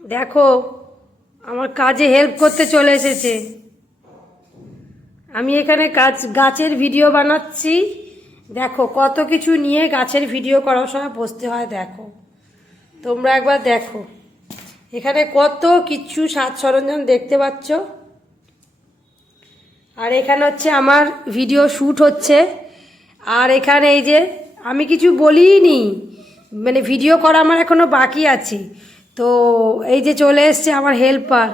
দেখো, আমার কাজে হেল্প করতে চলে এসেছে। আমি এখানে গাছ, গাছের ভিডিও বানাচ্ছি। দেখো, কত কিছু নিয়ে গাছের ভিডিও করার সময় বসতে হয়, দেখো। তোমরা একবার দেখো। এখানে কত কিছু সাজ সরঞ্জাম দেখতে পাচ্ছ। আর এখানে হচ্ছে আমার ভিডিও শ্যুট হচ্ছে। আর এখানে এই যে, আমি কিছু বলিনি। মানে ভিডিও করা আমার এখনও বাকি আছে। তো এই যে চলে এসছে আমার হেল্পার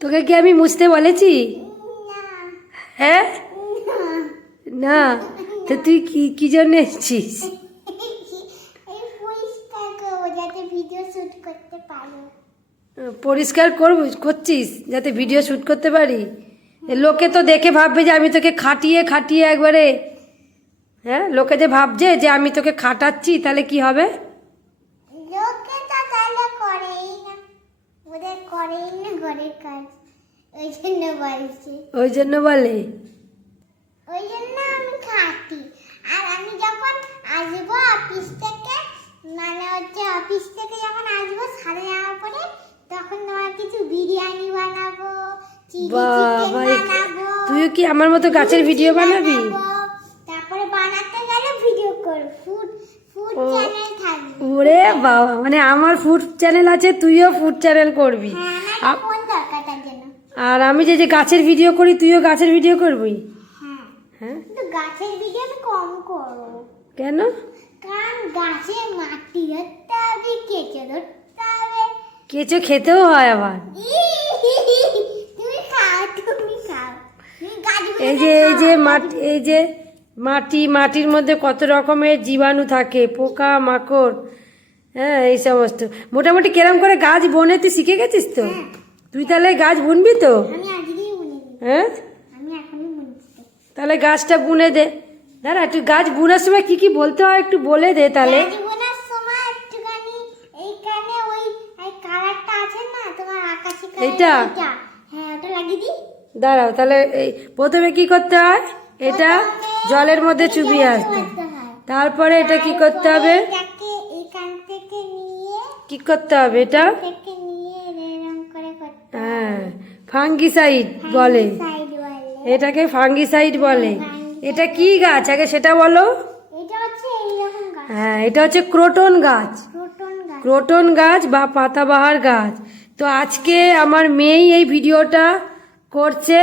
তোকে কি আমি মুছতে বলেছি? হ্যাঁ? না। তো তুই কি কি জন্য এসেছিস? পরিষ্কার করব পরিষ্কার করছিস? যাতে ভিডিও শ্যুট করতে পারি? লোকে তো দেখে ভাববে যে আমি তোকে খাটিয়ে খাটিয়ে একবারে হ্যাঁ লোকে যে ভাবছে যে আমি তোকে খাটাচ্ছি তাহলে কি হবে? লোকে তো তাহলে করেই না। ওদের করেই না ঘরের কাজ। ওই জন্য বলছি। ওই জন্য বলে? ওই জন্য আমি খাটি। আর আমি যখন আসব অফিস থেকে মানে হচ্ছে অফিস থেকে যখন আসব সাড়ে যাওয়ার পরে তখন তোমার কিছু বিরিয়ানি বানাবো চিলি চিকেন বানাবো তুইও কি আমার মতো গাছের ভিডিও বানাবি। বানাতে গেলে ভিডিও কর। ফুড ফুড ও। চ্যানেল থাকবে। ওরে বাবা মানে আমার ফুড চ্যানেল আছে তুইও ফুড চ্যানেল করবি। হ্যাঁ আর আমি যে যে গাছের ভিডিও করি তুইও গাছের ভিডিও করবি? হ্যাঁ। হ্যাঁ? গাছের ভিডিও আমি কম করব। কেন? কারণ গাছে মাটি ধরতে হবে কেঁচো ধরতে হবে। কেঁচো খেতেও হয় আবার। এই যে এই যে। মাটি এই যে মাটি মাটির মধ্যে কত রকমের জীবাণু থাকে পোকা মাকড় হ্যাঁ এই সমস্ত। মোটামুটি কেরম করে গাছ বনে তুই শিখে গেছিস তো? তুই তাহলে গাছ বুনবি তো? হ্যাঁ? তাহলে গাছটা বুনে দে। দাঁড়া তুই গাছ বুনার সময় কি কি বলতে হয় একটু বলে দে তাহলে। এইটা? হ্যাঁ দাঁড়াও তাহলে এই প্রথমে কি করতে হয়? এটা জলের মধ্যে চুবিয়ে আসতে তারপরে এটা কি করতে হবে? কি করতে হবে এটা? হ্যাঁ ফাঙ্গিসাইড বলে। এটাকে ফাঙ্গিসাইড বলে। এটা কি গাছ? আগে সেটা বলো। হ্যাঁ এটা হচ্ছে ক্রোটন গাছ। গাছ। ক্রোটন গাছ বা পাতাবাহার গাছ। তো আজকে আমার মেয়েই এই ভিডিওটা করছে।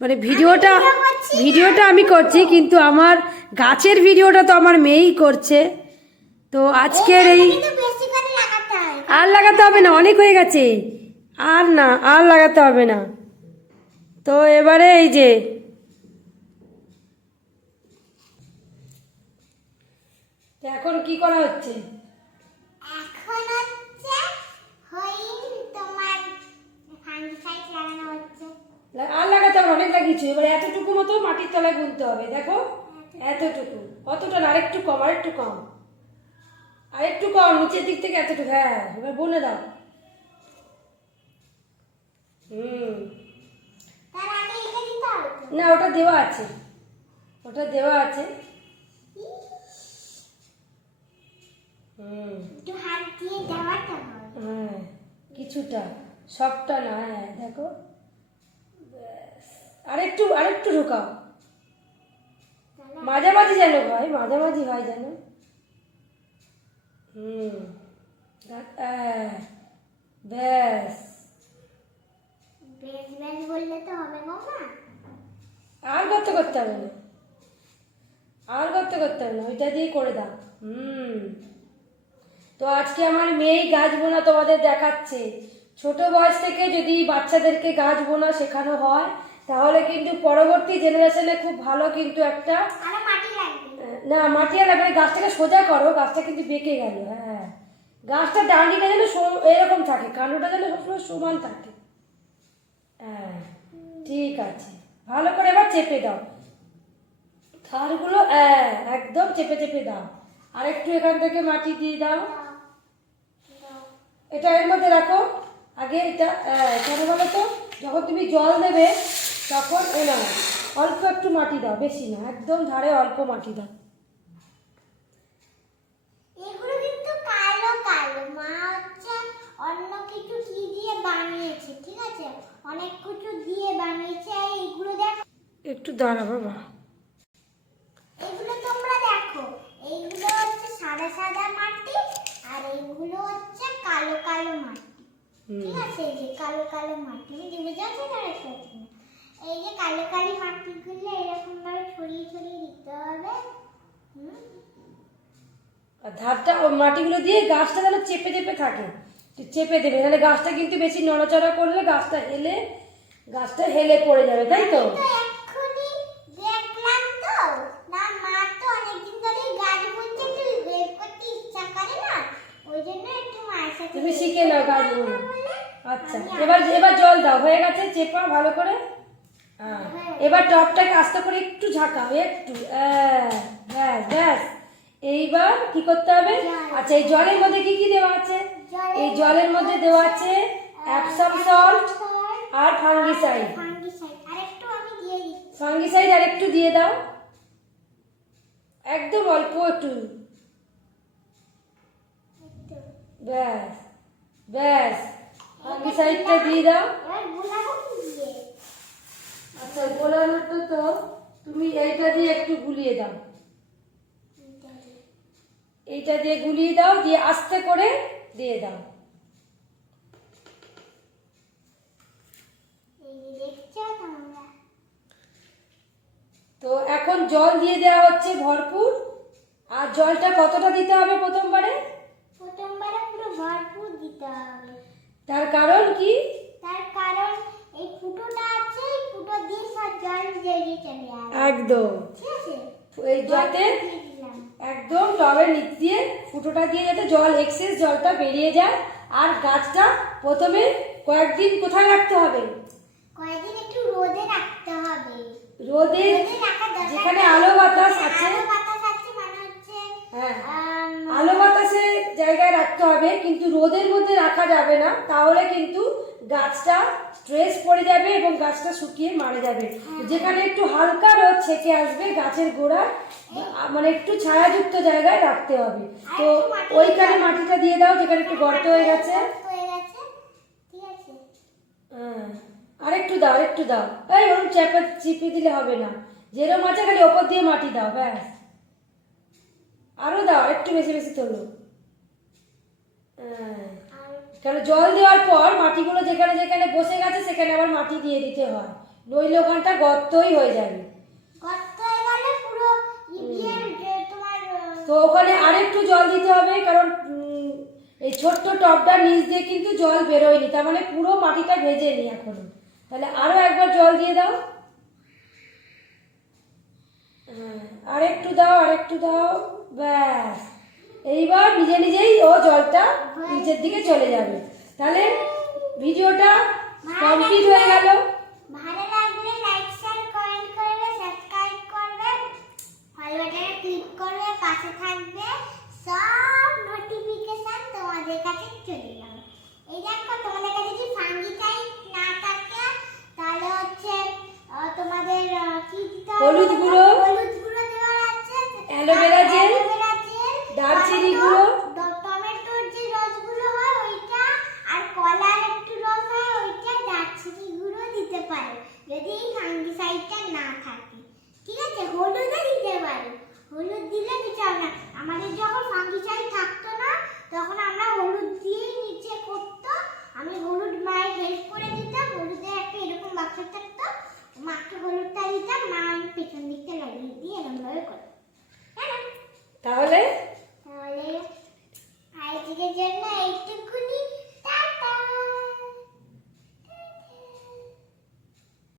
মানে ভিডিওটা ভিডিওটা আমি করছি কিন্তু আমার গাছের ভিডিওটা তো আমার মেয়েই করছে। তো আজকের এই আর লাগাতে হবে না অনেক হয়ে গেছে। আর না আর লাগাতে হবে না। তো এবারে এই যে এখন কি করা হচ্ছে এখন হচ্ছে হইন তোমার ফাঙ্গিসাইড লাগানো হচ্ছে আর লাগাতে হবে অনেক লাগিয়েছি এবার এতটুকু মতো মাটির তলায় গুনতে হবে দেখো? এতটুকু। অতটা না? আরেকটু কম আরেকটু কম। আরেকটু কম নিচের দিক থেকে এতটুকু। হ্যাঁ এবার বলে দাও। হুম। না ওটা দেওয়া আছে। ওটা দেওয়া আছে। হুম। হ্যাঁ কিছুটা সবটা না হ্যাঁ দেখো। আরেকটু আরেকটু ঢোকাও। মাঝামাঝি যেন ভাই মাঝামাঝি হয় যেন। হুম ব্যাস। বেশ বেশ বললে তো হবে মামা। আর করতে করতে হবে না। আর করতে করতে হবে না ওইটা দিয়েই করে দাও। হুম। তো আজকে আমার মেয়েই গাছ বোনা তোমাদের দেখাচ্ছে। ছোট বয়স থেকে যদি বাচ্চাদেরকে গাছ বোনা শেখানো হয় তাহলে কিন্তু পরবর্তী জেনারেশনে খুব ভালো কিন্তু একটা না মাটি আর লাগবে গাছটাকে সোজা করো গাছটা কিন্তু বেঁকে গেল হ্যাঁ গাছটা ডান্ডিটা যেন এরকম থাকে কাণ্ডটা যেন সবসময় সমান থাকে। হ্যাঁ ঠিক আছে। ভালো করে এবার চেপে দাও। থারগুলো হ্যাঁ একদম চেপে চেপে দাও। আর একটু এখান থেকে মাটি দিয়ে দাও। এটা এর মধ্যে রাখো। আগে এটা হ্যাঁ, কেন বলো তো যখন তুমি জল দেবে তখন এ অল্প একটু মাটি দাও বেশি না একদম ধারে অল্প মাটি দাও। কালো কালো। এইগুলো একটু দাঁড়া বাবা। এগুলো তোমরা দেখো। এইগুলো হচ্ছে সাদা সাদা মাটি আর এইগুলো হচ্ছে কালো কালো মাটি। ঠিক আছে? যে কালো কালো মাটি তুমি বুঝে আছো। না এই যে কালো কালো মাটিগুলো এরকম ভাবে ছড়িয়ে ছড়িয়ে দিতে হবে। আর ধারটা মাটিগুলো দিয়ে গাছটা যেন চেপে চেপে থাকে। চেপে দেবে নাহলে গাছটা কিন্তু বেশি নড়াচড়া করলে গাছটা হেলে গাছটা হেলে পড়ে যাবে তাই তো? গাছ তুমি শিখে নাও গাছগুলো আচ্ছা এবার এবার জল দাও হয়ে গেছে চেপা ভালো করে। এবার টপটাকে আস্তে করে একটু ঝাঁকাও একটু ব্যাস ব্যাস। এইবার কি করতে হবে? আচ্ছা এই জলের মধ্যে কি কি দেওয়া আছে? এই জলের মধ্যে দেওয়া আছে অ্যাপসাম সল্ট আর ফাঙ্গিসাইড ফাঙ্গিসাইড আর একটু দিয়ে দাও। একদম অল্প একটু। একটু। ব্যাস ব্যাস। ফাঙ্গিসাইডটা দিয়ে দাও এবার গুলাবো কি দিয়ে আচ্ছা গোলানোটা তো তুমি এইটা দিয়ে একটু গুলিয়ে দাও। এইটা দিয়ে। গুলিয়ে দাও দিয়ে আস্তে করে দিয়ে দাও। তো এখন জল দিয়ে দেওয়া হচ্ছে ভরপুর। আর জলটা কতটা দিতে হবে প্রথমবারে? প্রথমবারে পুরো ভরপুর দিতে হবে। তার কারণ কি তার কারণ এই ফুটোটা আছে এই ফুটো দিয়ে সব জল বেরিয়ে চলে আসবে একদম। এই যাতে একদম টবের নিচ দিয়ে ফুটোটা দিয়ে যাতে জল এক্সেস জলটা বেরিয়ে যায়। আর গাছটা প্রথমে কয়েকদিন কোথায় রাখতে হবে? কয়েকদিন একটু রোদে রাখতে হবে। রোদে যেখানে আলো বাতাস আছে। মানে হ্যাঁ। আলো বাতাসের জায়গায় রাখতে হবে কিন্তু রোদের মধ্যে রাখা যাবে না। তাহলে কিন্তু গাছটা স্ট্রেস পড়ে যাবে এবং গাছটা শুকিয়ে মারা যাবে। যেখানে একটু হালকা রোদ ছেকে আসবে গাছের গোড়া মানে একটু ছায়াযুক্ত জায়গায় রাখতে হবে। তো ওইখানে মাটিটা দিয়ে দাও যেখানে একটু গর্ত হয়ে গেছে। হয়ে আর একটু দাও একটু দাও। এই ওরকম চেপে চিপে দিলে হবে না। যেরকম আছে খালি ওপর দিয়ে মাটি দাও ব্যাস। আরও দাও একটু বেশি বেশি তোলো। হ্যাঁ। কারণ জল দেওয়ার পর মাটিগুলো যেখানে যেখানে বসে গেছে সেখানে আবার মাটি দিয়ে দিতে হয়। নইলে ওখানটা গর্তই হয়ে যাবে। গর্ত গেলে পুরো ইবিয়ার যে তোমার আহ, তো ওখানে আরেকটু জল দিতে হবে কারণ এই ছোট্ট টবটার নিচ দিয়ে কিন্তু জল বেরোয়নি। তার মানে পুরো মাটিটা ভেজেনি এখনও। তাহলে আরও একবার জল দিয়ে দাও। হ্যাঁ, আরেকটু দাও আরেকটু দাও। ব্যাস। এইবার নিজে নিজেই ও জলটা নিচের দিকে চলে যাবে। তাহলে ভিডিওটা কমপ্লিট হয়ে গেল। ভালো লাগলে লাইক শেয়ার কমেন্ট করবে সাবস্ক্রাইব করবে। অল বাটনে ক্লিক করবে পাশে থাকবে সব নোটিফিকেশন তোমাদের কাছে চলে যাবে। এই দেখো তোমাদের কাছে যদি ফাঙ্গিসাইড না থাকে তাহলে হচ্ছে তোমাদের কি দিতে হবে?